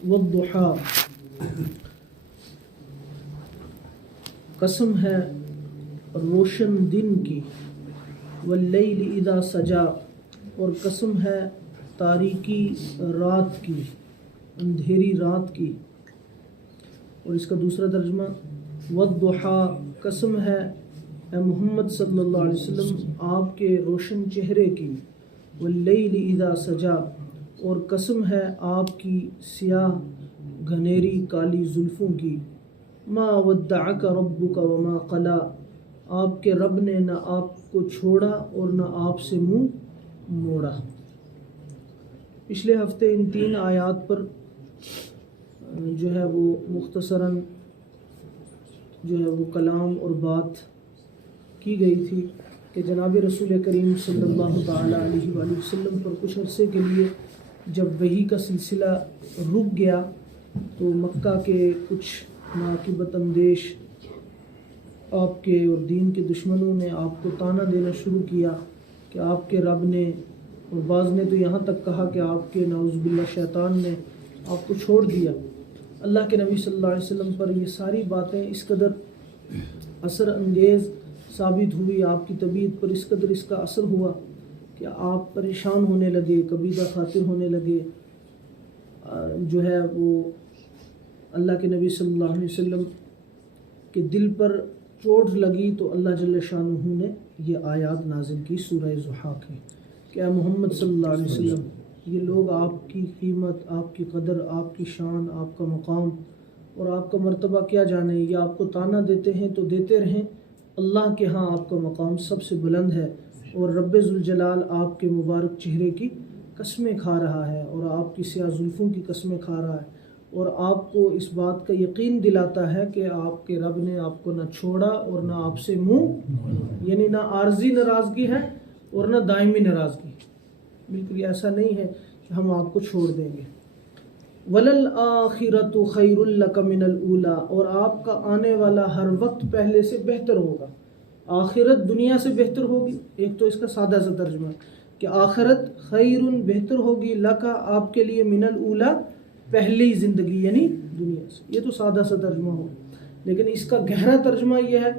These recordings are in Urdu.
والضحا، قسم ہے روشن دن کی، واللیل اذا سجا، اور قسم ہے تاریکی رات کی، اندھیری رات کی۔ اور اس کا دوسرا ترجمہ والضحا، قسم ہے اے محمد صلی اللہ علیہ وسلم آپ کے روشن چہرے کی، واللیل اذا سجا، اور قسم ہے آپ کی سیاہ گھنیری کالی زلفوں کی۔ ما ودعک ربک وما قلا، آپ کے رب نے نہ آپ کو چھوڑا اور نہ آپ سے منہ موڑا۔ پچھلے ہفتے ان 3 آیات پر جو ہے وہ مختصراً جو ہے وہ کلام اور بات کی گئی تھی کہ جناب رسول کریم صلی اللہ تعالیٰ علیہ وآلہ وسلم پر کچھ عرصے کے لیے جب وحی کا سلسلہ رک گیا تو مکہ کے کچھ ناقبت اندیش آپ کے اور دین کے دشمنوں نے آپ کو طعنہ دینا شروع کیا کہ آپ کے رب نے، اور بعض نے تو یہاں تک کہا کہ آپ کے نعوذ باللہ شیطان نے آپ کو چھوڑ دیا۔ اللہ کے نبی صلی اللہ علیہ وسلم پر یہ ساری باتیں اس قدر اثر انگیز ثابت ہوئی، آپ کی طبیعت پر اس قدر اس کا اثر ہوا کہ آپ پریشان ہونے لگے، کبیدہ خاطر ہونے لگے۔ جو ہے وہ اللہ کے نبی صلی اللہ علیہ وسلم کے دل پر چوٹ لگی تو اللہ جل شانہ نے یہ آیات نازل کی سورہ ضحیٰ کی کہ اے محمد صلی اللہ علیہ وسلم یہ لوگ آپ کی قیمت، آپ کی قدر، آپ کی شان، آپ کا مقام اور آپ کا مرتبہ کیا جانے، یہ آپ کو طعنہ دیتے ہیں تو دیتے رہیں، اللہ کے ہاں آپ کا مقام سب سے بلند ہے، اور رب ذوالجلال آپ کے مبارک چہرے کی قسمیں کھا رہا ہے اور آپ کی سیاہ زلفوں کی قسمیں کھا رہا ہے، اور آپ کو اس بات کا یقین دلاتا ہے کہ آپ کے رب نے آپ کو نہ چھوڑا اور نہ آپ سے منہ، یعنی نہ عارضی ناراضگی ہے اور نہ دائمی ناراضگی، بالکل ایسا نہیں ہے کہ ہم آپ کو چھوڑ دیں گے۔ وَلَلْآخِرَةُ خَيْرٌ لَكَ مِنَ الْأُولَىٰ، اور آپ کا آنے والا ہر وقت پہلے سے بہتر ہوگا۔ آخرت دنیا سے بہتر ہوگی، ایک تو اس کا سادہ سا ترجمہ کہ آخرت خیرٌ بہتر ہوگی، لکا آپ کے لیے، من الاولیٰ پہلی زندگی یعنی دنیا سے، یہ تو سادہ سا ترجمہ ہو، لیکن اس کا گہرا ترجمہ یہ ہے،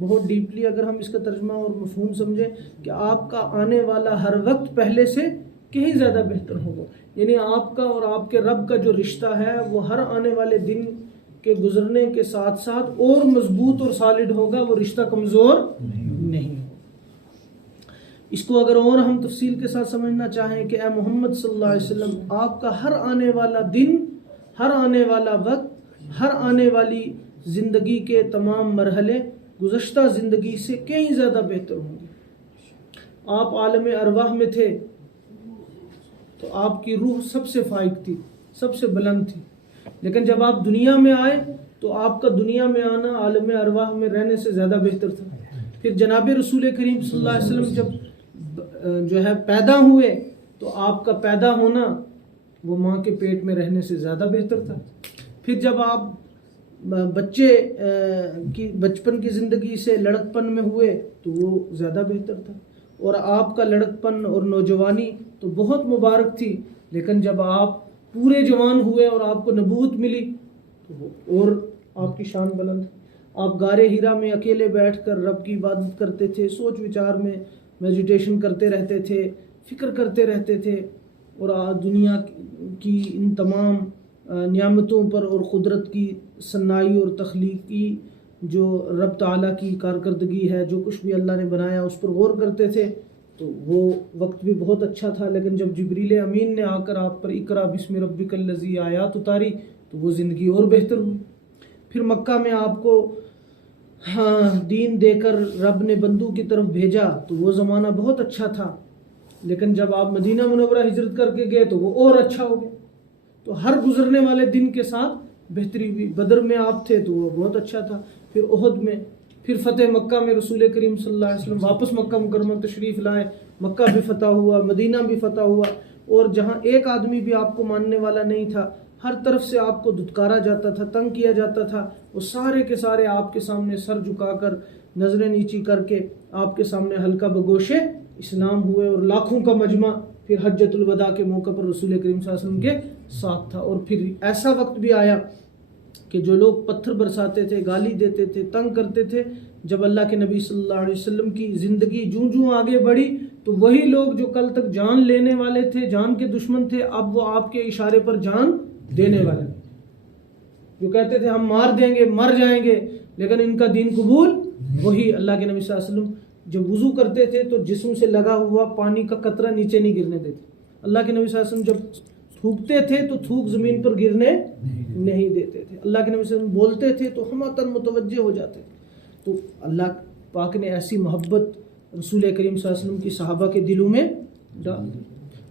بہت ڈیپلی اگر ہم اس کا ترجمہ اور مفہوم سمجھیں کہ آپ کا آنے والا ہر وقت پہلے سے کہیں زیادہ بہتر ہوگا، یعنی آپ کا اور آپ کے رب کا جو رشتہ ہے وہ ہر آنے والے دن کے گزرنے کے ساتھ ساتھ اور مضبوط اور سالڈ ہوگا، وہ رشتہ کمزور نہیں۔ اس کو اگر اور ہم تفصیل کے ساتھ سمجھنا چاہیں کہ اے محمد صلی اللہ علیہ وسلم آپ کا ہر آنے والا دن، ہر آنے والا وقت، ہر آنے والی زندگی کے تمام مرحلے گزشتہ زندگی سے کہیں زیادہ بہتر ہوں گے۔ آپ عالم ارواح میں تھے تو آپ کی روح سب سے فائق تھی، سب سے بلند تھی، لیکن جب آپ دنیا میں آئے تو آپ کا دنیا میں آنا عالم ارواح میں رہنے سے زیادہ بہتر تھا۔ پھر جناب رسول کریم صلی اللہ علیہ وسلم جب جو ہے پیدا ہوئے تو آپ کا پیدا ہونا وہ ماں کے پیٹ میں رہنے سے زیادہ بہتر تھا۔ پھر جب آپ بچپن کی زندگی سے لڑکپن میں ہوئے تو وہ زیادہ بہتر تھا، اور آپ کا لڑکپن اور نوجوانی تو بہت مبارک تھی، لیکن جب آپ پورے جوان ہوئے اور آپ کو نبوت ملی تو اور آپ کی شان بلند۔ آپ غار ہیرا میں اکیلے بیٹھ کر رب کی عبادت کرتے تھے، سوچ وچار میں میڈیٹیشن کرتے رہتے تھے، فکر کرتے رہتے تھے، اور دنیا کی ان تمام نعمتوں پر اور قدرت کی صنائی اور تخلیقی جو رب تعالیٰ کی کارکردگی ہے، جو کچھ بھی اللہ نے بنایا اس پر غور کرتے تھے، تو وہ وقت بھی بہت اچھا تھا۔ لیکن جب جبریل امین نے آ کر آپ پر اقرا بسم ربک الذی آیات اتاری تو وہ زندگی اور بہتر ہوئی۔ پھر مکہ میں آپ کو دین دے کر رب نے بندوں کی طرف بھیجا تو وہ زمانہ بہت اچھا تھا، لیکن جب آپ مدینہ منورہ ہجرت کر کے گئے تو وہ اور اچھا ہو گیا۔ تو ہر گزرنے والے دن کے ساتھ بہتری ہوئی۔ بدر میں آپ تھے تو وہ بہت اچھا تھا، پھر احد میں، پھر فتح مکہ میں رسول کریم صلی اللہ علیہ وسلم واپس مکہ مکرمہ تشریف لائے، مکہ بھی فتح ہوا، مدینہ بھی فتح ہوا، اور جہاں ایک آدمی بھی آپ کو ماننے والا نہیں تھا، ہر طرف سے آپ کو دھتکارا جاتا تھا، تنگ کیا جاتا تھا، وہ سارے کے سارے آپ کے سامنے سر جھکا کر، نظریں نیچی کر کے آپ کے سامنے ہلکا بگوشے اسلام ہوئے، اور لاکھوں کا مجمع پھر حجۃ الوداع کے موقع پر رسول کریم صلی اللہ علیہ وسلم کے ساتھ تھا. اور پھر ایسا وقت بھی آیا کہ جو لوگ پتھر برساتے تھے، گالی دیتے تھے، تنگ کرتے تھے، جب اللہ کے نبی صلی اللہ علیہ وسلم کی زندگی جوں آگے بڑھی تو وہی لوگ جو کل تک جان لینے والے تھے، جان کے دشمن تھے، اب وہ آپ کے اشارے پر جان دینے والے، جو کہتے تھے ہم مار دیں گے، مر جائیں گے، لیکن ان کا دین قبول. وہی اللہ کے نبی صلی اللہ علیہ وسلم جب وضو کرتے تھے تو جسم سے لگا ہوا پانی کا قطرہ نیچے نہیں گرنے دیتے. اللہ کے نبی صلی اللہ علیہ وسلم جب تھوکتے تھے تو تھوک زمین پر گرنے نہیں دیتے تھے. اللہ کے نبی صلی اللہ علیہ وسلم بولتے تھے تو ہمتاً متوجہ ہو جاتے تھے. تو اللہ پاک نے ایسی محبت رسول کریم صلی اللہ علیہ وسلم کی صحابہ کے دلوں میں ڈال دی.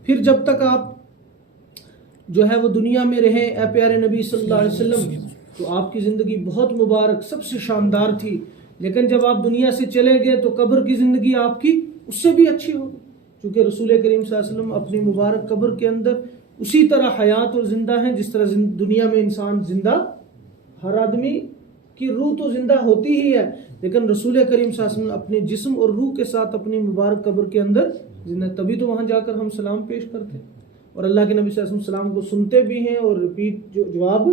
پھر جب تک آپ جو ہے وہ دنیا میں رہے اے پیارے نبی صلی اللہ علیہ وسلم، تو آپ کی زندگی بہت مبارک، سب سے شاندار تھی. لیکن جب آپ دنیا سے چلے گئے تو قبر کی زندگی آپ کی اس سے بھی اچھی ہوگی، کیونکہ رسول کریم صلی اللہ علیہ وسلم اپنی مبارک قبر کے اندر اسی طرح حیات اور زندہ ہیں جس طرح دنیا میں انسان زندہ. ہر آدمی کی روح تو زندہ ہوتی ہی ہے، لیکن رسول کریم صلی اللہ علیہ وسلم اپنے جسم اور روح کے ساتھ اپنی مبارک قبر کے اندر زندہ. تبھی تو وہاں جا کر ہم سلام پیش کرتے ہیں اور اللہ کے نبی صلی اللہ علیہ وسلم سلام کو سنتے بھی ہیں اور ریپیٹ جواب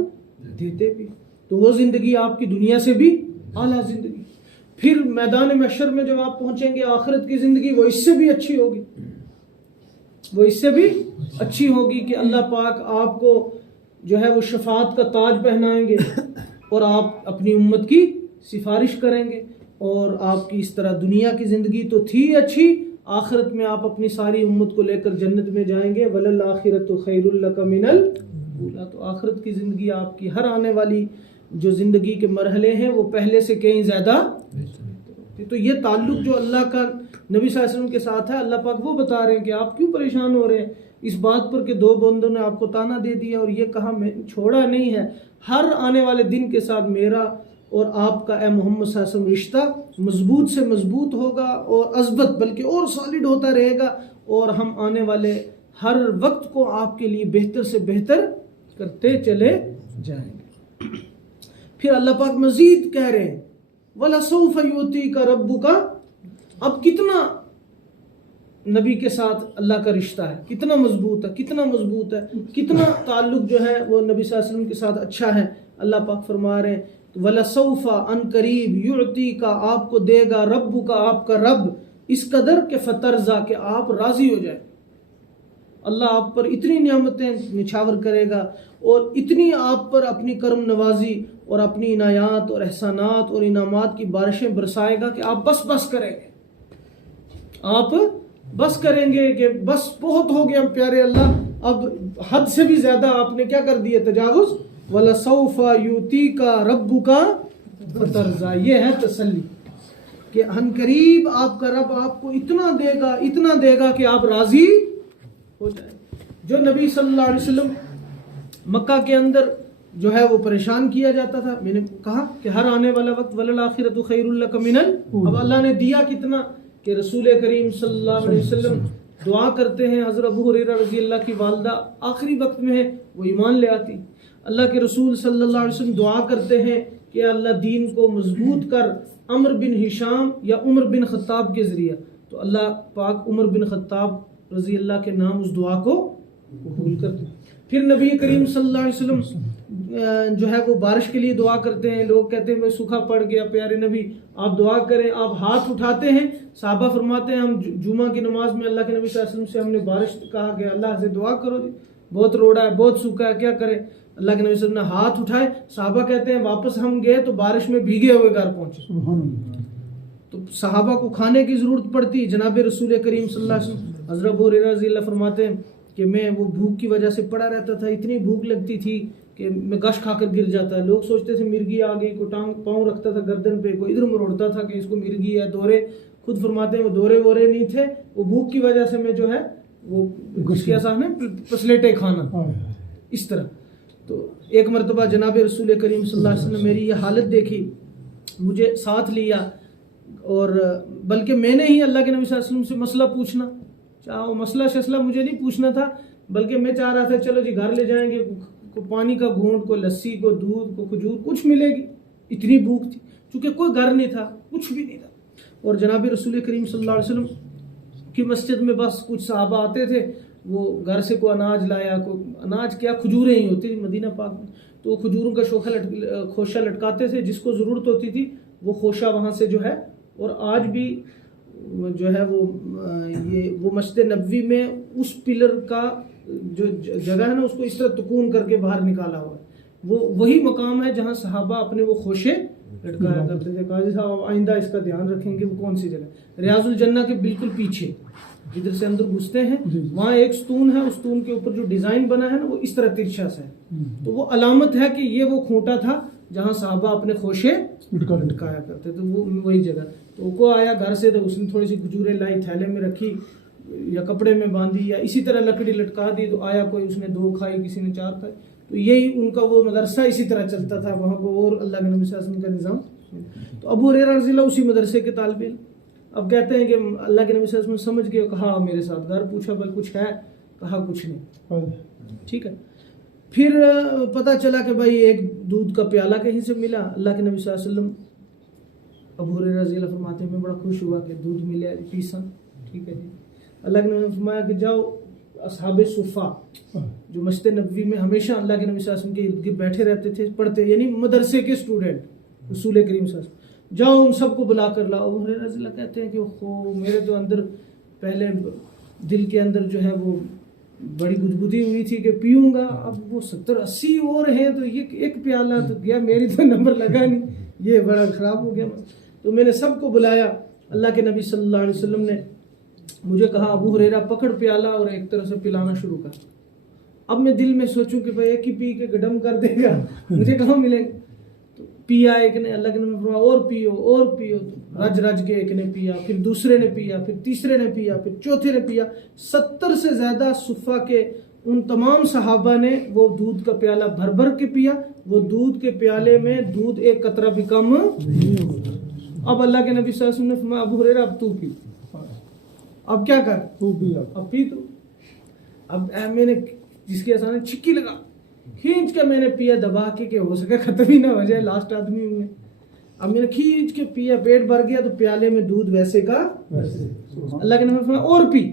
دیتے بھی. تو وہ زندگی آپ کی دنیا سے بھی اعلیٰ زندگی. پھر میدان محشر میں جب آپ پہنچیں گے آخرت کی زندگی وہ اس سے بھی اچھی ہوگی، وہ اس سے بھی اچھی ہوگی کہ اللہ پاک آپ کو جو ہے وہ شفاعت کا تاج پہنائیں گے اور آپ اپنی امت کی سفارش کریں گے. اور آپ کی اس طرح دنیا کی زندگی تو تھی اچھی، آخرت میں آپ اپنی ساری امت کو لے کر جنت میں جائیں گے. وَلَلْآخِرَةُ خَيْرٌ لَكَ مِنَ الْأُولَىٰ. تو آخرت کی زندگی آپ کی ہر آنے والی جو زندگی کے مرحلے ہیں وہ پہلے سے کہیں زیادہ. تو یہ تعلق جو اللہ کا نبی صلی اللہ علیہ وسلم کے ساتھ ہے، اللہ پاک وہ بتا رہے ہیں کہ آپ کیوں پریشان ہو رہے ہیں اس بات پر کہ دو بندوں نے آپ کو تانا دے دیا اور یہ کہا میں چھوڑا نہیں ہے. ہر آنے والے دن کے ساتھ میرا اور آپ کا اے محمد صلی اللہ علیہ وسلم رشتہ مضبوط سے مضبوط ہوگا اور اثبت بلکہ اور سالڈ ہوتا رہے گا، اور ہم آنے والے ہر وقت کو آپ کے لیے بہتر سے بہتر کرتے چلے جائیں گے. پھر اللہ پاک مزید کہہ رہے ہیں وَلَسَوْفَ يُؤْتِيكَ رَبُّكَ. اب کتنا نبی کے ساتھ اللہ کا رشتہ ہے، کتنا مضبوط ہے، کتنا مضبوط ہے، کتنا تعلق جو ہے وہ نبی صلی اللہ علیہ وسلم کے ساتھ اچھا ہے. اللہ پاک فرما رہے ہیں وَلَسَوْفَ ان قریب يُؤْتِيكَ آپ کو دے گا رَبُّكَ آپ کا رب اس قدر کہ فَتَرْضَىٰ کہ آپ راضی ہو جائیں. اللہ آپ پر اتنی نعمتیں نچھاور کرے گا اور اتنی آپ پر اپنی کرم نوازی اور اپنی عنایات اور احسانات اور انعامات کی بارشیں برسائے گا کہ آپ بس کریں گے، آپ بس کریں گے کہ بس بہت ہو گیا پیارے اللہ، اب حد سے بھی زیادہ آپ نے کیا کر دیا، تجاوز. وَلَسَوْفَ يُؤْتِيكَ رَبُّكَ فَتَرْضَىٰ. یہ ہے تسلی کہ ہن قریب آپ کا رب آپ کو اتنا دے گا کہ آپ راضی ہو جائیں. جو نبی صلی اللہ علیہ وسلم مکہ کے اندر جو ہے وہ پریشان کیا جاتا تھا، میں نے کہا کہ ہر آنے والا وقت وَلَلْآخِرَةُ خَيْرٌ لَكَ مِنَ الْأُولَىٰ. اب اللہ نے دیا کتنا کہ رسول کریم صلی اللہ علیہ وسلم دعا کرتے ہیں. حضرت ابو ہریرہ رضی اللہ کی والدہ آخری وقت میں ہے، وہ ایمان لے آتی. اللہ کے رسول صلی اللہ علیہ وسلم دعا کرتے ہیں کہ اللہ دین کو مضبوط کر عمر بن ہشام یا عمر بن خطاب کے ذریعہ. تو اللہ پاک عمر بن خطاب رضی اللہ کے نام اس دعا کو قبول کرتے. پھر نبی کریم صلی اللہ علیہ وسلم جو ہے وہ بارش کے لیے دعا کرتے ہیں. لوگ کہتے ہیں بھائی سوکھا پڑ گیا، پیارے نبی آپ دعا کریں. آپ ہاتھ اٹھاتے ہیں، صحابہ فرماتے ہیں ہم جمعہ کی نماز میں اللہ کے نبی صلی اللہ علیہ وسلم سے ہم نے بارش کہا کہ اللہ سے دعا کرو جی، بہت روڑا ہے، بہت سوکھا ہے، کیا کریں. اللہ کے نبی صلی اللہ علیہ وسلم نے ہاتھ اٹھائے. صحابہ کہتے ہیں واپس ہم گئے تو بارش میں بھیگے ہوئے گھر پہنچے. تو صحابہ کو کھانے کی ضرورت پڑتی. جناب رسول کریم صلی اللہ علیہ وسلم حضرت ابو ہریرہ رضی اللہ فرماتے ہیں کہ میں وہ بھوک کی وجہ سے پڑا رہتا تھا، اتنی بھوک لگتی تھی کہ میں گش کھا کر گر جاتا ہے. لوگ سوچتے تھے مرغی آ گئی، کوئی پاؤں رکھتا تھا گردن پہ، کوئی ادھر مروڑتا تھا کہ اس کو مرغی ہے. دورے خود فرماتے ہیں وہ دورے وورے نہیں تھے، وہ بھوک کی وجہ سے میں جو ہے وہ گشکیا صاحب نے پسلیٹے کھانا اس طرح. تو ایک مرتبہ جناب رسول کریم صلی اللہ علیہ وسلم نے میری یہ حالت دیکھی، مجھے ساتھ لیا، اور بلکہ میں نے ہی اللہ کے نبی صلی اللہ علیہ وسلم سے مسئلہ پوچھنا چاہا. مسئلہ شسلہ مجھے نہیں پوچھنا تھا، بلکہ میں چاہ رہا تھا چلو جی گھر لے جائیں گے، کو پانی کا گھونٹ، کو لسی، کو دودھ، کو کھجور کچھ ملے گی. اتنی بھوک تھی، چونکہ کوئی گھر نہیں تھا، کچھ بھی نہیں تھا. اور جناب رسول کریم صلی اللہ علیہ وسلم کی مسجد میں بس کچھ صحابہ آتے تھے، وہ گھر سے کوئی اناج لایا, کوئی اناج کیا, کھجوریں ہی ہوتی تھی مدینہ پاک میں, تو وہ کھجوروں کا خوشہ لٹکاتے تھے, جس کو ضرورت ہوتی تھی وہ خوشہ وہاں سے جو ہے. اور آج بھی جو ہے وہ مسجد نبوی میں اس پلر کا جو جگہ ہے نا, اس کو اس طرح تکون کر کے باہر نکالا ہوا ہے, وہ وہی مقام ہے جہاں صحابہ اپنے وہ خوشے لٹکایا کرتے تھے. قاضی صاحب آئندہ اس کا دھیان رکھیں کہ وہ کون سی جگہ. ریاض الجنہ کے بالکل پیچھے جدھر سے اندر گھستے ہیں وہاں ایک ستون ہے, اس ستون کے اوپر جو ڈیزائن بنا ہے نا وہ اس طرح ترچھا سا ہے, تو وہ علامت ہے کہ یہ وہ کھوٹا تھا جہاں صحابہ اپنے خوشے لٹکایا کرتے تھے, وہ وہی جگہ. تو کو آیا گھر سے, تو اس نے تھوڑی سی کھجوریں لائی, تھیلے میں رکھی یا کپڑے میں باندھی یا اسی طرح لکڑی لٹکا دی, تو آیا کوئی, اس نے 2 کھائی, کسی نے 4 کھائی. تو یہی ان کا وہ مدرسہ اسی طرح چلتا تھا وہاں کو, اور اللہ کے نبی صلی اللہ علیہ وسلم کا نظام. تو ابو ہریرہ رضی اللہ اسی مدرسے کے طالب علم. اب کہتے ہیں کہ اللہ کے نبی صلی اللہ علیہ وسلم سمجھ کے کہا میرے ساتھ گھر, پوچھا بھائی کچھ ہے, کہا کچھ نہیں. ٹھیک ہے, پھر پتہ چلا کہ بھائی ایک دودھ کا پیالہ کہیں سے ملا. اللہ کے نبی صلی اللہ علیہ وسلم, ابو ہریرہ رضی اللہ فرماتے ہیں میں بڑا خوش ہوا کہ دودھ ملے, پیسا. ٹھیک ہے جی. اللہ کے نبی نے فرمایا کہ جاؤ اصحاب صفہ جو مسجد نبوی میں ہمیشہ اللہ کے نبی صلی اللہ علیہ وسلم کے ارد گرد بیٹھے رہتے تھے پڑھتے, یعنی مدرسے کے اسٹوڈنٹ رسول کریم صلی اللہ علیہ وسلم, جاؤ ان سب کو بلا کر لاؤ. ابو ہریرہ رضی اللہ کہتے ہیں کہ میرے تو اندر پہلے دل کے اندر جو ہے وہ بڑی گدگدی ہوئی تھی کہ پیوں گا, اب وہ 70-80 اور ہیں تو یہ ایک پیالہ تو گیا, میری تو نمبر لگا نہیں, یہ بڑا خراب ہو گیا. تو میں نے سب کو بلایا. اللہ کے نبی صلی اللہ علیہ وسلم نے مجھے کہا ابو ہریرہ پکڑ پیالہ اور ایک طرح سے پلانا شروع کر. اب میں دل میں سوچوں کہ بھائی ایک ہی پی کے گڈم کر دے گا, مجھے کہاں ملے گا. تو پیا ایک نے, اللہ کے نبی نے فرمایا اور پیو اور پیو, رج رج کے ایک نے پیا, پھر دوسرے نے پیا, پھر تیسرے نے پیا, پھر چوتھے نے پیا. 70 سے زیادہ صفہ کے ان تمام صحابہ نے وہ دودھ کا پیالہ بھر بھر کے پیا. وہ دودھ کے پیالے میں دودھ ایک قطرہ بھی کم نہیں ہوتا. اب اللہ کے نبی صلی اللہ علیہ وسلم نے فرمایا ابو ہریرہ اب تو پی, اب کیا کر, تو پی, اب پی تو. اب میں نے جس کی آسان چھکی لگا کھینچ کے میں نے پیا دبا کے کہ ہو سکے ختم ہی نہ ہو جائے, لاسٹ آدمی ہوں میں. اب میں نے کھینچ کے پیا, پیٹ بھر گیا, تو پیالے میں دودھ ویسے کا اللہ کے نبی نے اور پی,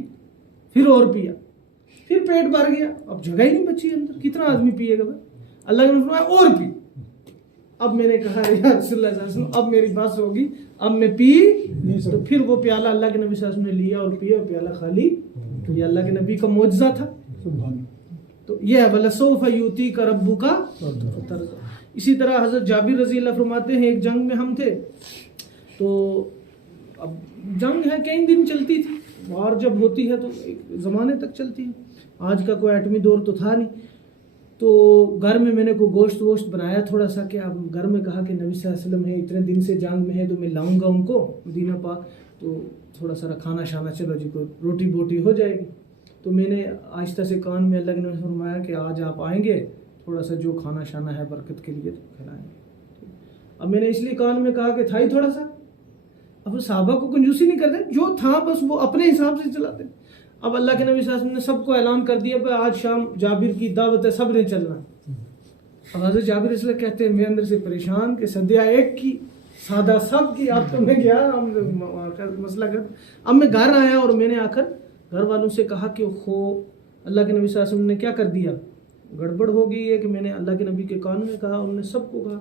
پھر اور پیا, پھر پیٹ بھر گیا, اب جگہ ہی نہیں بچی اندر, کتنا آدمی پیے گا. اللہ کے نبی نے اور پی. اب میں نے کہا یا رسول اللہ صلی اللہ علیہ وسلم اب میری بات ہوگی, اب میں پی. تو پھر وہ پیالہ اللہ کے نبی صلی اللہ علیہ وسلم نے لیا اور پیا, اور پیالہ خالی. یہ اللہ کے نبی کا معجزہ تھا. تو یہ ہے وَلَسَوْفَ يُؤْتِيكَ رَبُّكَ فَتَرْضَىٰ. اسی طرح حضرت جابر رضی اللہ فرماتے ہیں ایک جنگ میں ہم تھے, تو اب جنگ ہے کئی دن چلتی تھی, وار جب ہوتی ہے تو ایک زمانے تک چلتی ہے. آج کا کوئی ایٹمی دور تو تھا نہیں. تو گھر میں نے کوئی گوشت ووشت بنایا تھوڑا سا, کہ اب گھر میں کہا کہ نبی صلی اللہ علیہ وسلم ہے اتنے دن سے جنگ میں ہے تو میں لاؤں گا ان کو مدینہ پاک, تو تھوڑا سا کھانا شانا, چلو جی کوئی روٹی بوٹی ہو جائے گی. تو میں نے آہستہ سے کان میں اللہ کے نبی نے فرمایا کہ آج آپ آئیں گے, تھوڑا سا جو کھانا شانا ہے برکت کے لیے تو کھلائیں گے. اب میں نے اس لیے کان میں کہا کہ تھا ہی تھوڑا سا, اب صحابہ کو کنجوسی نہیں کرتے, جو تھا بس وہ اپنے حساب سے چلاتے. اب اللہ کے نبی صلی اللہ علیہ وسلم نے سب کو اعلان کر دیا کہ آج شام جابر کی دعوت ہے, سب نے چلنا. اب حضرت جابر اس لیے کہتے ہیں میں اندر سے پریشان کہ سدیا ایک کی سادہ سب کی, آپ تو میں گیا مسئلہ کر. اب میں گھر آیا اور میں نے آ کر گھر والوں سے کہا کہ اللہ کے نبی صلی اللہ علیہ وسلم نے کیا کر دیا, گڑبڑ ہو گئی ہے کہ میں نے اللہ کے نبی کے کان میں کہا, انہوں نے سب کو کہا.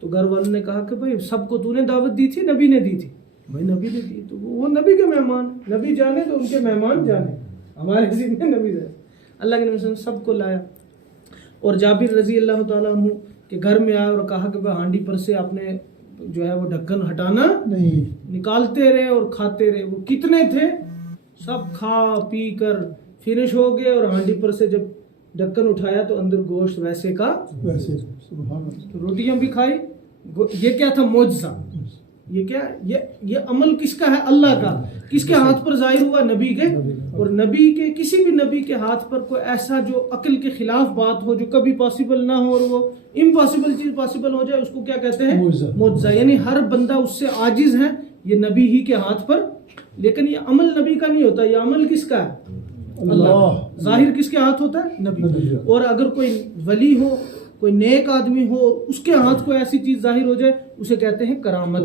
تو گھر والوں نے کہا کہ بھائی سب کو تو نے دعوت دی تھی, نبی نے دی تھی. بھائی نبی نے دی تو وہ نبی کے مہمان, نبی جانے تو ان کے مہمان جانے, ہمارے ذمہ میں نبی رہے. اللہ کے نبی صلی اللہ علیہ وسلم سب کو لایا. اور جابر رضی اللہ تعالیٰ عنہ کے گھر میں آیا اور کہا کہ بھائی ہانڈی پر سے اپنے جو ہے وہ ڈھکن ہٹانا نہیں, نکالتے رہے اور کھاتے رہے. وہ کتنے تھے, سب کھا پی کر فنش ہو گئے, اور ہانڈی پر سے جب ڈھکن اٹھایا تو اندر گوشت ویسے کا ویسے. روٹیاں بھی کھائی. یہ کیا تھا معجزہ, یہ کیا, یہ عمل کس کا ہے, اللہ کا. کس کے ہاتھ پر ظاہر ہوا, نبی کے. اور نبی کے, کسی بھی نبی کے ہاتھ پر کوئی ایسا جو عقل کے خلاف بات ہو, جو کبھی پاسبل نہ ہو, اور وہ امپاسبل چیز پاسبل ہو جائے, اس کو کیا کہتے ہیں, معجزہ. یعنی ہر بندہ اس سے عاجز ہے, یہ نبی ہی کے ہاتھ پر. لیکن یہ عمل نبی کا نہیں ہوتا, یہ عمل کس کا ہے, اللہ. ظاہر کس کے ہاتھ ہوتا ہے, نبی. اور اگر کوئی ولی ہو, کوئی نیک آدمی ہو, اس کے ہاتھ کو ایسی چیز ظاہر ہو جائے, اسے کہتے ہیں کرامت.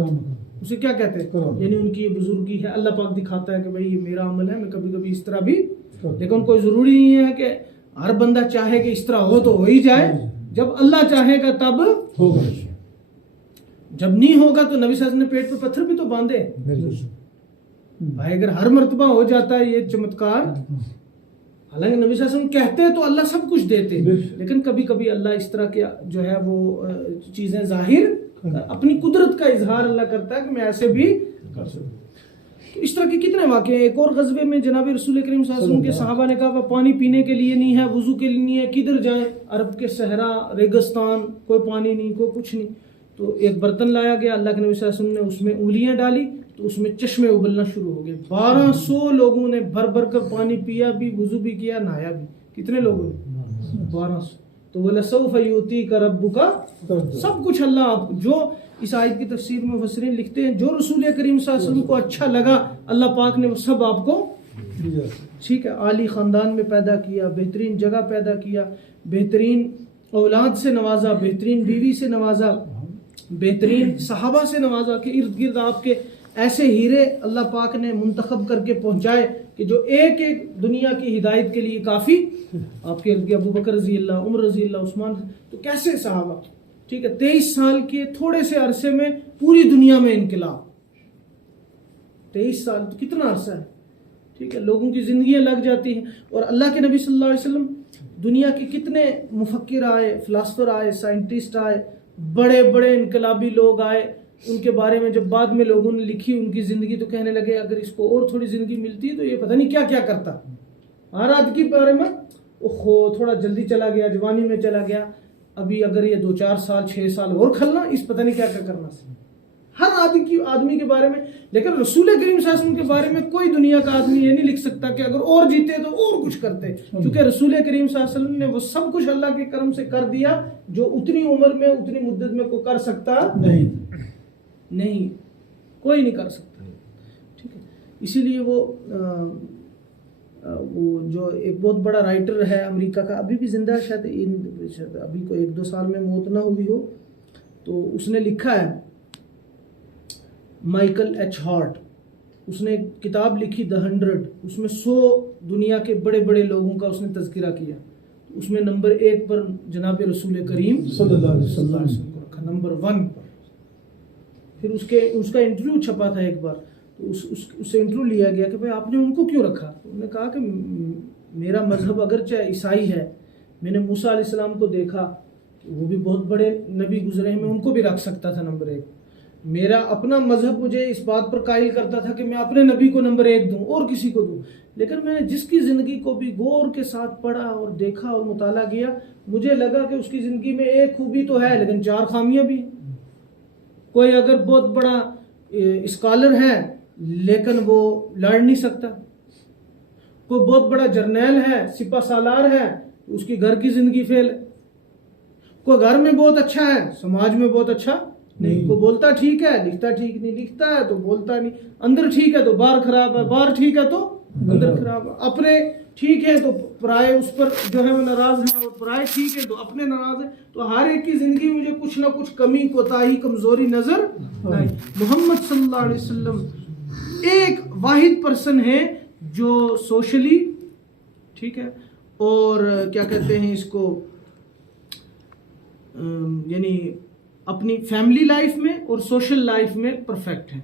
اسے کیا کہتے ہیں, یعنی ان کی یہ بزرگی ہے. اللہ پاک دکھاتا ہے کہ بھائی یہ میرا عمل ہے, میں کبھی کبھی اس طرح بھی لیکن کوئی ضروری نہیں ہے کہ ہر بندہ چاہے کہ اس طرح ہو تو ہو ہی جائے. جب اللہ چاہے گا تب ہوگا. جب نہیں ہوگا تو نبی صلی اللہ علیہ وسلم نے پیٹ پہ پتھر بھی تو باندھے بھائی. اگر ہر مرتبہ ہو جاتا ہے یہ چمتکار, حالانکہ نبی صلی اللہ علیہ وسلم کہتے تو اللہ سب کچھ دیتے, لیکن کبھی کبھی اللہ اس طرح کے جو ہے وہ چیزیں ظاہر اپنی قدرت کا اظہار اللہ کرتا ہے کہ میں ایسے بھی کر سکتا. تو اس طرح کے کتنے واقعے ہیں. ایک اور غزوے میں جناب رسول کریم صلی اللہ علیہ وسلم کے صحابہ نے کہا پانی پینے کے لیے نہیں ہے, وضو کے لیے نہیں ہے, کدھر جائیں؟ عرب کے صحرا, ریگستان, کوئی پانی نہیں, کوئی کچھ نہیں. تو ایک برتن لایا گیا, اللہ کے نبی صلی اللہ علیہ وسلم نے اس میں انگلیاں ڈالی تو اس میں چشمے ابلنا شروع ہو گئے. 1200 لوگوں نے بھر بھر کر پانی پیا بھی, وضو بھی کیا, نہایا بھی. کتنے لوگوں نے؟ 1200. تو وَلَسَوْفَ يُؤْتِيكَ رَبُّكَ, سب کچھ اللہ آپ جو اس آیت کی تفسیر میں مفسرین لکھتے ہیں جو رسول کریم صلی اللہ علیہ وسلم کو اچھا لگا اللہ پاک نے وہ سب آپ کو ٹھیک ہے عالی خاندان میں پیدا کیا, بہترین جگہ پیدا کیا, بہترین اولاد سے نوازا, بہترین بیوی سے نوازا, بہترین صحابہ سے نوازا کہ ارد گرد آپ کے ایسے ہیرے اللہ پاک نے منتخب کر کے پہنچائے کہ جو ایک ایک دنیا کی ہدایت کے لیے کافی. آپ کے ارد گرد ابو بکر رضی اللہ, عمر رضی اللہ, عثمان. تو کیسے صحابہ, ٹھیک ہے 23 سال کے تھوڑے سے عرصے میں پوری دنیا میں انقلاب. 23 سال تو کتنا عرصہ ہے, ٹھیک ہے. لوگوں کی زندگیاں لگ جاتی ہیں. اور اللہ کے نبی صلی اللہ علیہ وسلم دنیا کے کتنے مفکر آئے, فلاسفر آئے, سائنٹسٹ آئے, بڑے بڑے انقلابی لوگ آئے. ان کے بارے میں جب بعد میں لوگوں نے لکھی ان کی زندگی تو کہنے لگے اگر اس کو اور تھوڑی زندگی ملتی تو یہ پتہ نہیں کیا کیا کرتا. ہر آدمی کے بارے میں تھوڑا جلدی چلا گیا, جوانی میں چلا گیا, ابھی اگر یہ 2-4 سال 6 سال اور کھلنا اس پتہ نہیں کیا کیا کرنا سے. ہر آدمی کے بارے میں. لیکن رسول کریم صلی اللہ علیہ وسلم کے بارے میں کوئی دنیا کا آدمی یہ نہیں لکھ سکتا کہ اگر اور جیتے تو اور کچھ کرتے, کیونکہ رسول کریم صلی اللہ علیہ وسلم نے وہ سب کچھ اللہ کے کرم سے کر دیا جو اتنی عمر میں اتنی مدت میں کوئی کر سکتا نہیں, کوئی نہیں کر سکتا. ٹھیک ہے. اسی لیے وہ جو ایک بہت بڑا رائٹر ہے امریکہ کا, ابھی بھی زندہ ہے, شاید ابھی کو 1-2 سال میں موت نہ ہوئی ہو, تو اس نے لکھا ہے مائیکل ایچ ہارٹ. اس نے ایک کتاب لکھی The 100, اس میں 100 دنیا کے بڑے بڑے لوگوں کا اس نے تذکرہ کیا. اس میں نمبر 1 پر جناب رسول کریم صلی اللہ علیہ وسلم کو رکھا, نمبر 1 پر. پھر اس کا انٹرویو چھپا تھا ایک بار, تو اس سے انٹرویو لیا گیا کہ بھائی آپ نے ان کو کیوں رکھا. انہوں نے کہا کہ میرا مذہب اگرچہ عیسائی ہے, میں نے موسیٰ علیہ السلام کو دیکھا, وہ بھی بہت بڑے نبی گزرے ہیں, میں ان کو بھی رکھ سکتا تھا نمبر 1. میرا اپنا مذہب مجھے اس بات پر قائل کرتا تھا کہ میں اپنے نبی کو نمبر 1 دوں اور کسی کو دوں, لیکن میں نے جس کی زندگی کو بھی غور کے ساتھ پڑھا اور دیکھا اور مطالعہ کیا, مجھے لگا کہ اس کی زندگی میں ایک خوبی تو ہے لیکن 4 خامیاں بھی ہیں. کوئی اگر بہت بڑا اسکالر ہے لیکن وہ لڑ نہیں سکتا, کوئی بہت بڑا جرنیل ہے, سپہ سالار ہے, اس کی گھر کی زندگی فیل ہے. کوئی گھر میں بہت اچھا ہے, سماج میں بہت اچھا نہیں. کوئی بولتا ٹھیک ہے, لکھتا ٹھیک نہیں, لکھتا ہے تو بولتا نہیں, اندر ٹھیک ہے تو باہر خراب ہے, باہر ٹھیک ہے تو اندر خراب ہے. اپنے ٹھیک ہے تو پرائے اس پر جو ہے وہ ناراض ہیں, اور پرائے ٹھیک ہے تو اپنے ناراض ہیں. تو ہر ایک کی زندگی میں مجھے کچھ نہ کچھ کمی, کوتاہی, کمزوری نظر آئی. محمد صلی اللہ علیہ وسلم ایک واحد پرسن ہے جو سوشلی ٹھیک ہے اور کیا کہتے ہیں اس کو, یعنی اپنی فیملی لائف میں اور سوشل لائف میں پرفیکٹ ہے.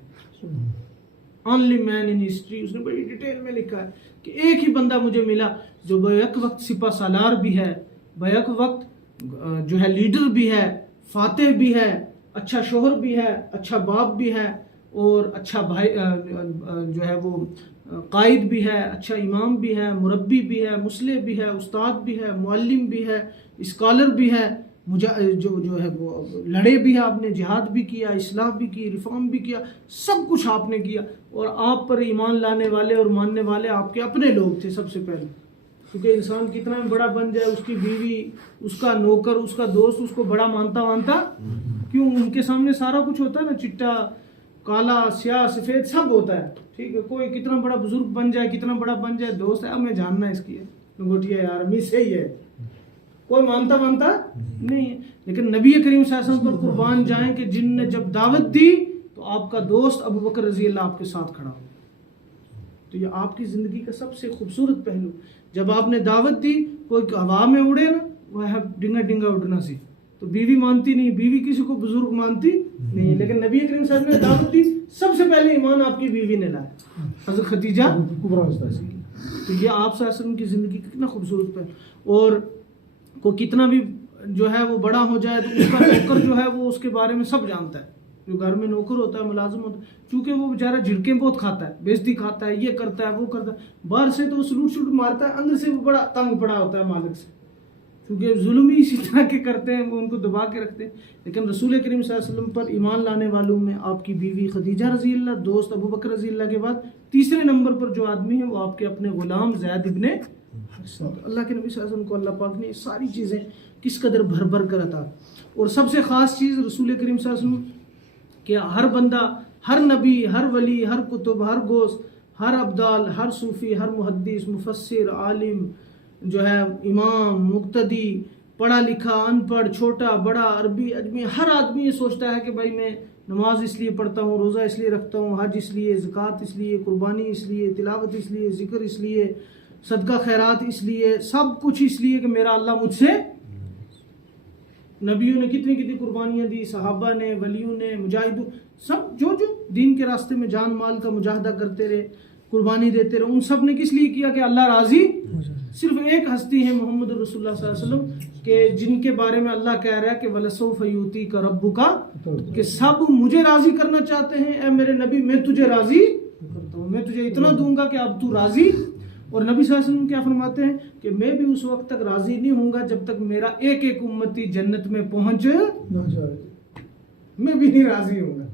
Only man in history. اس نے بڑی ڈیٹیل میں لکھا ہے کہ ایک ہی بندہ مجھے ملا جو بیک وقت سپہ سالار بھی ہے, بیک وقت جو ہے لیڈر بھی ہے, فاتح بھی ہے, اچھا شوہر بھی ہے, اچھا باپ بھی ہے, اور اچھا بھائی جو ہے وہ قائد بھی ہے, اچھا امام بھی ہے, مربی بھی ہے, مصلح بھی ہے, استاد بھی ہے, معلم بھی ہے, اسکالر بھی ہے, جو ہے وہ لڑے بھی ہے, آپ نے جہاد بھی کیا, اصلاح بھی کی, ریفارم بھی کیا, سب کچھ آپ نے کیا. اور آپ پر ایمان لانے والے اور ماننے والے آپ کے اپنے لوگ تھے سب سے پہلے, کیونکہ انسان کتنا بڑا بن جائے, اس کی بیوی, اس کا نوکر, اس کا دوست اس کو بڑا مانتا کیوں, ان کے سامنے سارا کچھ ہوتا ہے نا, چٹا کالا سیاہ سفید سب ہوتا ہے. ٹھیک ہے, کوئی کتنا بڑا بزرگ بن جائے, کتنا بڑا بن جائے, دوست ہے, اب میں جاننا ہے اس کی لنگوٹیا یار امی سے ہی ہے, کوئی مانتا نہیں ہے. لیکن نبی کریم صلی اللہ علیہ وسلم پر قربان جائیں کہ جن نے جب دعوت دی تو آپ کا دوست ابو بکر رضی اللہ آپ کے ساتھ کھڑا ہو. تو یہ آپ کی زندگی کا سب سے خوبصورت پہلو. جب آپ نے دعوت دی, کوئی ہوا میں اڑے نا, وہ ہے ڈنگا ڈنگا اڑنا سی, تو بیوی مانتی نہیں, بیوی کسی کو بزرگ مانتی نہیں, لیکن نبی کریم صلی اللہ علیہ وسلم نے دعوت دی, سب سے پہلے ایمان آپ کی بیوی نے لایا, حضرت خدیجہ کبریٰ. تو یہ آپ صلی اللہ علیہ وسلم کی زندگی کتنا خوبصورت ہے. اور کو کتنا بھی جو ہے وہ بڑا ہو جائے تو اس کا نوکر جو ہے وہ اس کے بارے میں سب جانتا ہے. جو گھر میں نوکر ہوتا ہے, ملازم ہوتا ہے, چونکہ وہ بیچارہ جھڑکیں بہت کھاتا ہے, بیزتی کھاتا ہے, یہ کرتا ہے وہ کرتا ہے, باہر سے تو وہ سلوٹ شلوٹ مارتا ہے, اندر سے وہ بڑا تنگ پڑا ہوتا ہے مالک سے, کیونکہ ظلم ہی اسی طرح کے کرتے ہیں, وہ ان کو دبا کے رکھتے ہیں. لیکن رسول کریم صلی اللہ علیہ وسلم پر ایمان لانے والوں میں آپ کی بیوی خدیجہ رضی اللہ, دوست ابو بکر رضی اللہ کے بعد تیسرے نمبر پر جو آدمی ہے وہ آپ کے اپنے غلام زید ابن اللہ کے نبی صلی اللہ علیہ وسلم کو اللہ پاک نے یہ ساری چیزیں کس قدر بھر بھر کر عطا. اور سب سے خاص چیز رسول کریم صلی اللہ علیہ وسلم کہ ہر بندہ, ہر نبی, ہر ولی, ہر کتب, ہر گوس, ہر ابدال, ہر صوفی, ہر محدث, مفسر, عالم جو ہے, امام, مقتدی, پڑھا لکھا, ان پڑھ, چھوٹا بڑا, عربی اجمی, ہر آدمی یہ سوچتا ہے کہ بھائی میں نماز اس لیے پڑھتا ہوں, روزہ اس لیے رکھتا ہوں, حج اس لیے, زکوٰۃ اس لیے, قربانی اس لیے, تلاوت اس لیے, ذکر اس لیے, صدقہ خیرات اس لیے, سب کچھ اس لیے کہ میرا اللہ مجھ سے. نبیوں نے کتنی کتنی قربانیاں دی, صحابہ نے, ولیوں نے, مجاہدوں, سب جو جو دین کے راستے میں جان مال کا مجاہدہ کرتے رہے, قربانی دیتے رہے, ان سب نے کس لیے کیا کہ اللہ راضی. صرف ایک ہستی ہے محمد رسول اللہ صلی اللہ علیہ وسلم کہ جن کے بارے میں اللہ کہہ رہا ہے کہ وَلَسَوْفَ يُؤْتِيكَ رَبُّكَ, کہ سب مجھے راضی کرنا چاہتے ہیں, اے میرے نبی میں تجھے راضی کرتا ہوں, میں تجھے اتنا دوں گا کہ اب تو راضی. اور نبی صلی اللہ علیہ وسلم کیا فرماتے ہیں کہ میں بھی اس وقت تک راضی نہیں ہوں گا جب تک میرا ایک ایک امتی جنت میں پہنچ نہ جائے, میں بھی نہیں راضی ہوں گا.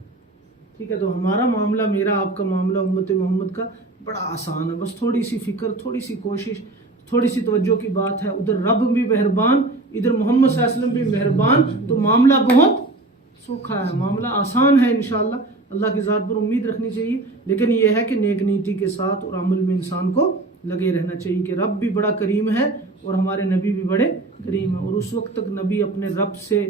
ٹھیک ہے, تو ہمارا معاملہ, میرا آپ کا معاملہ امت محمد کا بڑا آسان ہے, بس تھوڑی سی فکر, تھوڑی سی کوشش, تھوڑی سی توجہ کی بات ہے. ادھر رب بھی مہربان, ادھر محمد صلی اللہ علیہ وسلم بھی مہربان, تو معاملہ بہت سوکھا ہے, معاملہ آسان ہے انشاءاللہ. اللہ کی ذات پر امید رکھنی چاہیے, لیکن یہ ہے کہ نیک نیتی کے ساتھ اور عمل میں انسان کو لگے رہنا چاہیے کہ رب بھی بڑا کریم ہے اور ہمارے نبی بھی بڑے کریم ہیں. اور اس وقت تک نبی اپنے رب سے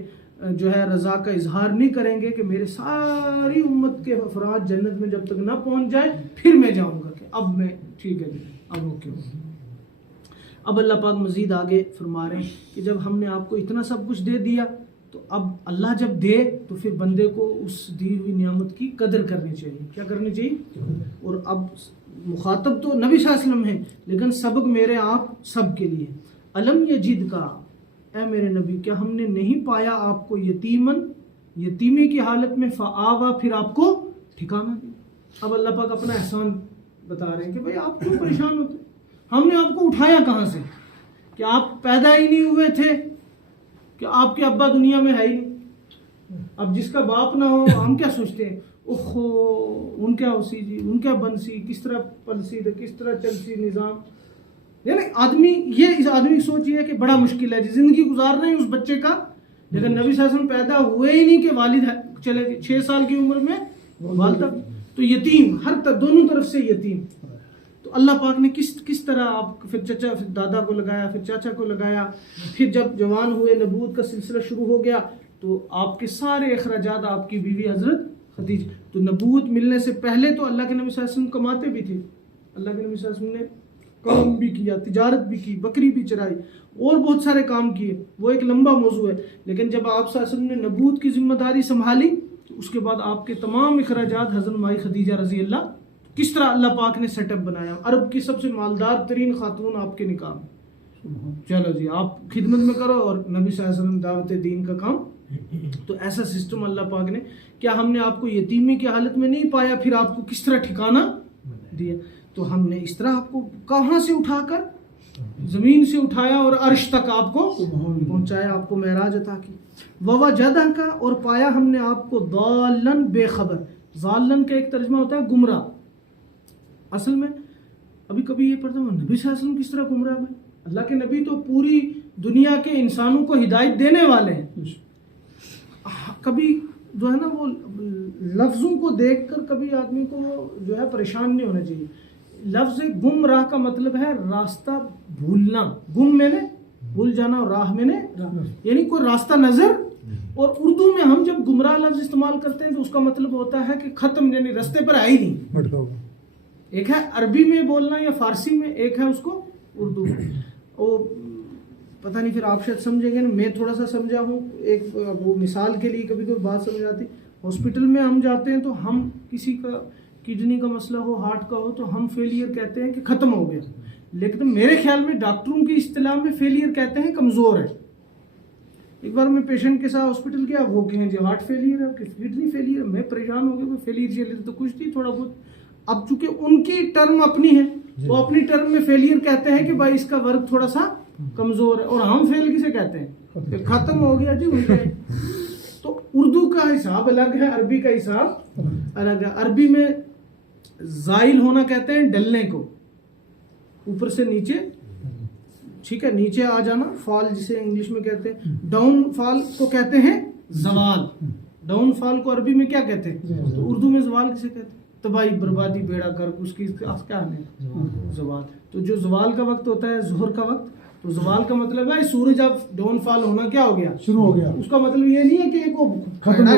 جو ہے رضا کا اظہار نہیں کریں گے کہ میرے ساری امت کے افراد جنت میں جب تک نہ پہنچ جائیں پھر میں جاؤں گا کہ اب میں ٹھیک ہے جی اب اوکے. اب اللہ پاک مزید آگے فرما رہے ہیں کہ جب ہم نے آپ کو اتنا سب کچھ دے دیا تو اب اللہ جب دے تو پھر بندے کو اس دی ہوئی نعمت کی قدر کرنی چاہیے. کیا کرنی چاہیے؟ اور اب مخاطب تو نبی صلی اللہ علیہ وسلم ہیں, لیکن سبق میرے آپ سب کے لیے. علم یجد کا, اے میرے نبی کیا ہم نے نہیں پایا آپ کو یتیمن, یتیمی کی حالت میں, فآوا پھر آپ کو ٹھکانہ دیا. اب اللہ پاک اپنا احسان بتا رہے ہیں کہ بھائی آپ کیوں پریشان ہوتے, ہم نے آپ کو اٹھایا کہاں سے, کہ آپ پیدا ہی نہیں ہوئے تھے, کہ آپ کے ابا دنیا میں ہے ہی نہیں. اب جس کا باپ نہ ہو ہم کیا سوچتے ہیں, اوہو ان کیا ہوسی جی, ان کیا بنسی, کس طرح پلسی, کس طرح چلسی نظام. یعنی آدمی یہ آدمی کی سوچ یہ ہے کہ بڑا مشکل ہے زندگی گزار رہے ہیں اس بچے کا, لیکن نبی صلی اللہ علیہ وسلم پیدا ہوئے ہی نہیں کہ والد چلے گئے 6 سال کی عمر میں والدہ, تو یتیم ہر دونوں طرف سے یتیم. تو اللہ پاک نے کس طرح آپ پھر چچا, پھر دادا کو لگایا, پھر چاچا کو لگایا, پھر جب جوان ہوئے نبوت کا سلسلہ شروع ہو گیا تو آپ کے سارے اخراجات آپ کی بیوی حضرت خدیجہ. تو نبوت ملنے سے پہلے تو اللہ کے نبی صلی اللہ علیہ وسلم کماتے بھی تھے, اللہ کے نبی صلی اللہ علیہ وسلم نے کام بھی کیا, تجارت بھی کی, بکری بھی چرائی, اور بہت سارے کام کیے, وہ ایک لمبا موضوع ہے. لیکن جب آپ صلی اللہ علیہ وسلم نے نبوت کی ذمہ داری سنبھالی تو اس کے بعد آپ کے تمام اخراجات حضرت مائی خدیجہ رضی اللہ, کس طرح اللہ پاک نے سیٹ اپ بنایا. عرب کی سب سے مالدار ترین خاتون آپ کے نکاح میں, چلو جی آپ خدمت میں کرو اور نبی صلی اللہ علیہ وسلم دعوت دین کا کام. تو ایسا سسٹم اللہ پاک نے, کیا ہم نے آپ کو یتیمی کی حالت میں نہیں پایا پھر آپ کو کس طرح ٹھکانہ دیا. تو ہم نے اس طرح آپ کو کہاں سے اٹھا کر زمین سے اٹھایا اور عرش تک آپ کو پہنچایا, آپ کو معراج عطا کی. ووجدہ کا, اور پایا ہم نے آپ کو ضالن بے خبر. ضالن کا ایک ترجمہ ہوتا ہے گمراہ. اصل میں ابھی کبھی یہ پڑھتا ہوں نبی صلی اللہ علیہ وسلم کس طرح گمراہ ہوئے, اللہ کے نبی تو پوری دنیا کے انسانوں کو ہدایت دینے والے ہیں. کبھی جو ہے نا وہ لفظوں کو دیکھ کر کبھی آدمی کو جو ہے پریشان نہیں ہونا چاہیے. لفظ گمراہ کا مطلب ہے راستہ بھولنا. گم میں نے بھول جانا اور راہ میں نے یعنی کوئی راستہ نظر. اور اردو میں ہم جب گمراہ لفظ استعمال کرتے ہیں تو اس کا مطلب ہوتا ہے کہ ختم, یعنی راستے پر آئی نہیں. ایک ہے عربی میں بولنا یا فارسی میں، ایک ہے اس کو اردو میں. وہ پتہ نہیں پھر آپ شاید سمجھیں گے نا، میں تھوڑا سا سمجھا ہوں. ایک وہ مثال کے لیے کبھی کوئی بات سمجھ آتی. ہاسپٹل میں ہم جاتے ہیں تو ہم کسی کا کڈنی کا مسئلہ ہو، ہارٹ کا ہو، تو ہم فیلئر کہتے ہیں کہ ختم ہو گیا. لیکن میرے خیال میں ڈاکٹروں کی اصطلاح میں فیلئر کہتے ہیں کمزور ہے. ایک بار میں پیشنٹ کے ساتھ ہاسپٹل گیا، وہ کہیں جی ہارٹ فیلئر ہے، کڈنی فیلئر ہے. میں پریشان ہو گیا، وہ فیلئر تو کچھ نہیں، تھوڑا بہت. اب چونکہ ان کی ٹرم اپنی ہے، وہ اپنی ٹرم میں فیلئر کہتے ہیں کہ بھائی اس کا ورک تھوڑا سا کمزور ہے. اور ہم فیل کسے کہتے ہیں کہ ختم ہو گیا جی ہو گیا. تو اردو کا حساب الگ ہے، عربی کا حساب الگ ہے. عربی میں زائل ہونا کہتے ہیں ڈلنے کو، اوپر سے نیچے، ٹھیک ہے، نیچے آ جانا، فال جسے انگلش میں کہتے ہیں. ڈاؤن فال کو کہتے ہیں زوال. ڈاؤن فال کو عربی میں کیا کہتے ہیں؟ تو اردو میں زوال کسے کہتے ہیں؟ تباہی، بربادی، بیڑا گرک، اس کی کیا ہے؟ زوال. تو جو زوال کا وقت ہوتا ہے ظہر کا وقت، تو زوال کا مطلب ہے سورج اب ڈاؤن فال ہونا کیا ہو گیا؟ شروع ہو گیا. اس کا مطلب یہ نہیں ہے کہ ایک وہ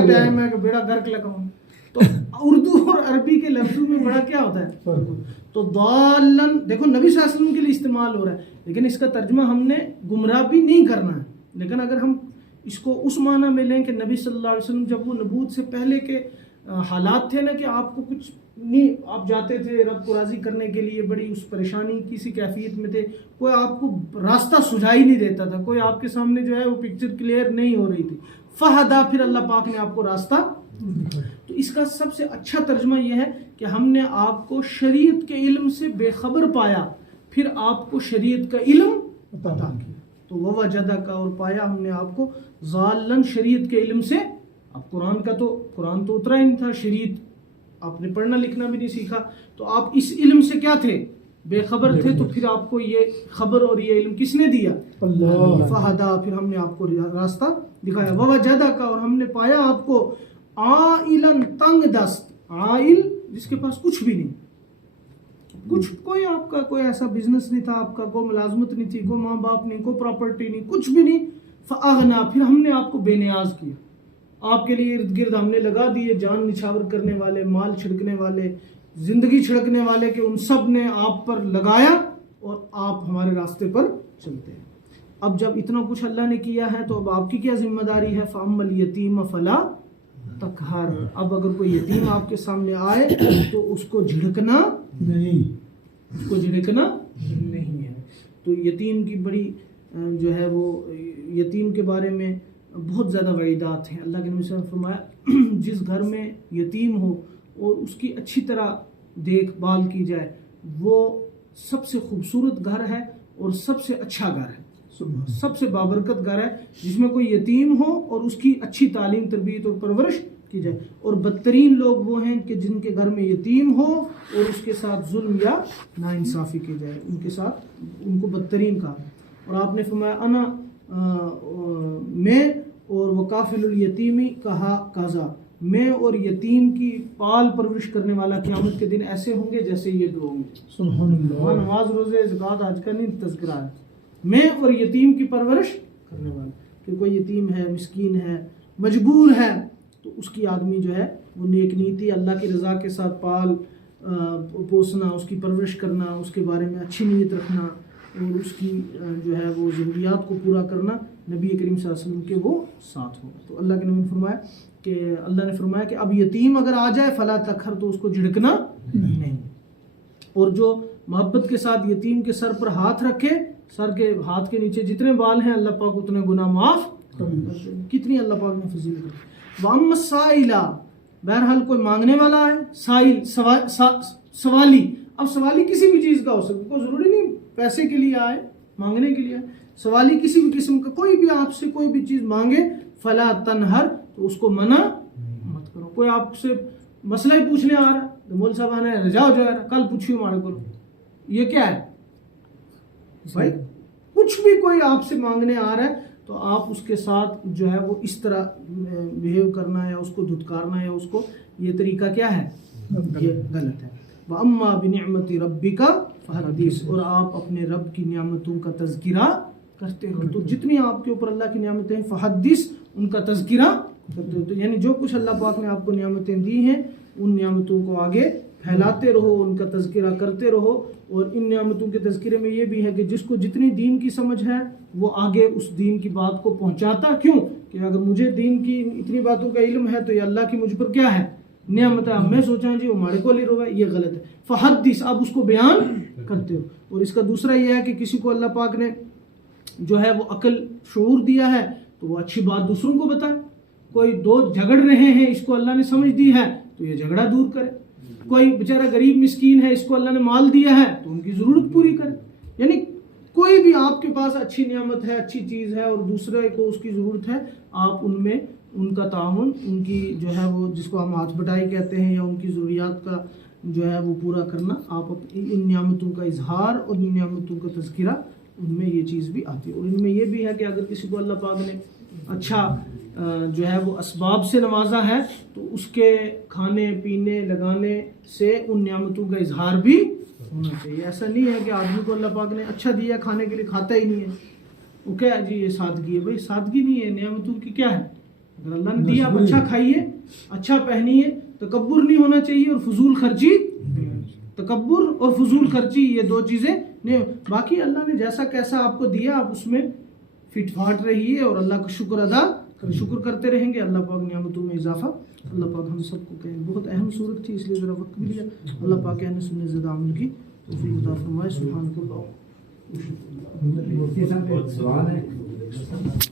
ٹائم ہے کہ بیڑا گرک لگاؤں. تو اردو اور عربی کے لفظوں میں بڑا کیا ہوتا ہے؟ تو ضالن دیکھو نبی صلی اللہ علیہ وسلم کے لیے استعمال ہو رہا ہے، لیکن اس کا ترجمہ ہم نے گمراہ بھی نہیں کرنا ہے. لیکن اگر ہم اس کو اس معنی میں لیں کہ نبی صلی اللہ علیہ وسلم جب وہ نبوت سے پہلے کے حالات تھے نا کہ آپ کو کچھ نہیں، آپ جاتے تھے رب کو راضی کرنے کے لیے، بڑی اس پریشانی کسی کیفیت میں تھے، کوئی آپ کو راستہ سجھائی نہیں دیتا تھا، کوئی آپ کے سامنے جو ہے وہ پکچر کلیئر نہیں ہو رہی تھی. فہدا، پھر اللہ پاک نے آپ کو راستہ. تو اس کا سب سے اچھا ترجمہ یہ ہے کہ ہم نے آپ کو شریعت کے علم سے بے خبر پایا، پھر آپ کو شریعت کا علم عطا کیا. تو ووجدہ کا، اور پایا ہم نے آپ کو ضالن، شریعت کے علم سے. اب قرآن تو اترا ہی نہیں تھا، شریعت آپ نے پڑھنا لکھنا بھی نہیں سیکھا، تو آپ اس علم سے کیا تھے؟ بے خبر تھے. تو پھر آپ کو یہ خبر اور یہ علم کس نے دیا؟ اللہ. فہدا، پھر ہم نے آپ کو راستہ دکھایا. ووجدہ کا، اور ہم نے پایا آپ کو عائلن، تنگ دست. عائل جس کے پاس کچھ بھی نہیں، کچھ کوئی آپ کا کوئی ایسا بزنس نہیں تھا، آپ کا کوئی ملازمت نہیں تھی، کوئی ماں باپ نہیں، کوئی پراپرٹی نہیں، کچھ بھی نہیں. فاغنا، پھر ہم نے آپ کو بے نیاز کیا. آپ کے لیے ارد گرد ہم نے لگا دیے جان نچھاور کرنے والے، مال چھڑکنے والے، زندگی چھڑکنے والے، کہ ان سب نے آپ پر لگایا اور آپ ہمارے راستے پر چلتے ہیں. اب جب اتنا کچھ اللہ نے کیا ہے تو اب آپ کی کیا ذمہ داری ہے؟ فَأَمَّا الْيَتِيمَ فَلَا تَقْهَرْ. اب اگر کوئی یتیم آپ کے سامنے آئے تو اس کو جھڑکنا نہیں، اس کو جھڑکنا نہیں ہے. تو یتیم کی بڑی جو ہے وہ یتیم کے بارے میں بہت زیادہ وعیدات ہیں. اللہ کے نبی صلی اللہ علیہ وسلم فرمایا جس گھر میں یتیم ہو اور اس کی اچھی طرح دیکھ بھال کی جائے، وہ سب سے خوبصورت گھر ہے اور سب سے اچھا گھر ہے، سب سے بابرکت گھر ہے. جس میں کوئی یتیم ہو اور اس کی اچھی تعلیم، تربیت اور پرورش کی جائے. اور بدترین لوگ وہ ہیں کہ جن کے گھر میں یتیم ہو اور اس کے ساتھ ظلم یا ناانصافی کی جائے، ان کے ساتھ ان کو بدترین کہا. اور آپ نے فرمایا انا میں اور وکافل الیتیمی کہا کازا، میں اور یتیم کی پال پرورش کرنے والا قیامت کے دن ایسے ہوں گے جیسے یہ دو ہوں گے. سبحان اللہ. نماز روزے زکوٰۃ آج کا نہیں تذکرہ ہے، میں اور یتیم کی پرورش کرنے والا. کہ کوئی یتیم ہے، مسکین ہے، مجبور ہے، تو اس کی آدمی جو ہے وہ نیک نیتی اللہ کی رضا کے ساتھ پال پوسنا، اس کی پرورش کرنا، اس کے بارے میں اچھی نیت رکھنا اور اس کی جو ہے وہ ضروریات کو پورا کرنا نبی کریم صلی اللہ علیہ وسلم کے وہ ساتھ ہو. تو اللہ کے نبی نے فرمایا کہ اللہ نے فرمایا کہ اب یتیم اگر آ جائے فلا تقہر، تو اس کو جھڑکنا نہیں. اور جو محبت کے ساتھ یتیم کے سر پر ہاتھ رکھے، سر کے ہاتھ کے نیچے جتنے بال ہیں اللہ پاک اتنے گناہ معاف. کتنی اللہ پاک نے فضیلت رکھی. وَأَمَّا السَّائِلَ، بہرحال کوئی مانگنے والا ہے، سائل سوالی. اب سوالی کسی بھی چیز کا ہو سکتا، کوئی ضروری نہیں پیسے کے لیے آئے، مانگنے کے لیے آئے. سوالی کسی بھی قسم کا، کوئی بھی آپ سے کوئی بھی چیز مانگے، فلا تنہر، تو اس کو منع مت کرو. کوئی آپ سے مسئلہ ہی پوچھنے آ رہا ہے، مول صاحب آنا ہے، رجاؤ جو ہے کل پوچھیے ہمارے کو، یہ کیا ہے بھائی؟ کچھ بھی کوئی آپ سے مانگنے آ رہا ہے تو آپ اس کے ساتھ جو ہے وہ اس طرح بیہیو کرنا ہے، اس کو دھتکارنا ہے، اس کو، یہ طریقہ کیا ہے؟ یہ غلط ہے. وَأَمَّا بِنِعْمَةِ رَبِّكَ فَحَدِّثْ، اور آپ اپنے رب کی نعمتوں کا تذکرہ کرتے رہو. تو جتنی آپ کے اوپر اللہ کی نعمتیں ہیں، فحدث، ان کا تذکرہ کرتے ہو. تو یعنی جو کچھ اللہ پاک نے آپ کو نعمتیں دی ہیں ان نعمتوں کو آگے پھیلاتے رہو، ان کا تذکرہ کرتے رہو. اور ان نعمتوں کے تذکرے میں یہ بھی ہے کہ جس کو جتنی دین کی سمجھ ہے وہ آگے اس دین کی بات کو پہنچاتا. کیوں کہ اگر مجھے دین کی اتنی باتوں کا علم ہے تو یہ اللہ کی مجھ پر کیا ہے؟ نعمت ہے. اب میں سوچا جی وہ ہمارے کو لے رہا ہے، یہ غلط ہے. فحدث، اب اس کو بیان کرتے ہو. اور اس کا دوسرا یہ ہے کہ کسی کو اللہ پاک نے جو ہے وہ عقل شعور دیا ہے تو وہ اچھی بات دوسروں کو بتائے. کوئی دو جھگڑ رہے ہیں، اس کو اللہ نے سمجھ دی ہے تو یہ جھگڑا دور کرے. کوئی بیچارہ غریب مسکین ہے، اس کو اللہ نے مال دیا ہے تو ان کی ضرورت پوری کرے. یعنی کوئی بھی آپ کے پاس اچھی نعمت ہے، اچھی چیز ہے اور دوسرے کو اس کی ضرورت ہے، آپ ان میں ان کا تعاون، ان کی جو ہے وہ جس کو ہم ہاتھ بٹائی کہتے ہیں، یا ان کی ضروریات کا جو ہے وہ پورا کرنا، آپ ان نعمتوں کا اظہار اور ان نعمتوں کا تذکرہ، ان میں یہ چیز بھی آتی ہے. اور ان میں یہ بھی ہے کہ اگر کسی کو اللہ پاک نے اچھا جو ہے وہ اسباب سے نوازا ہے تو اس کے کھانے پینے لگانے سے ان نعمتوں کا اظہار بھی ہونا چاہیے. ایسا نہیں ہے کہ آدمی کو اللہ پاک نے اچھا دیا کھانے کے لیے کھاتا ہی نہیں ہے، وہ کیا جی یہ سادگی ہے. بھائی سادگی نہیں ہے، نعمتوں کی کیا ہے؟ اگر اللہ نے دیا آپ اچھا کھائیے، اچھا پہنیے. تکبر نہیں ہونا چاہیے اور فضول خرچی. تکبر اور فضول خرچی یہ دو چیزیں نہیں. باقی اللہ نے جیسا کیسا آپ کو دیا آپ اس میں فٹ فاٹ رہیے اور اللہ کا شکر ادا شکر کرتے رہیں گے. اللہ پاک نعمتوں میں اضافہ اللہ پاک ہم سب کو کہیں. بہت اہم صورت تھی اس لیے ذرا وقت بھی لیا. اللہ پاک اہل سنت زدہ عمل کی توفیق عطا فرمائے. سبحانک اللہ. مفتی صاحب ایک سوال ہے.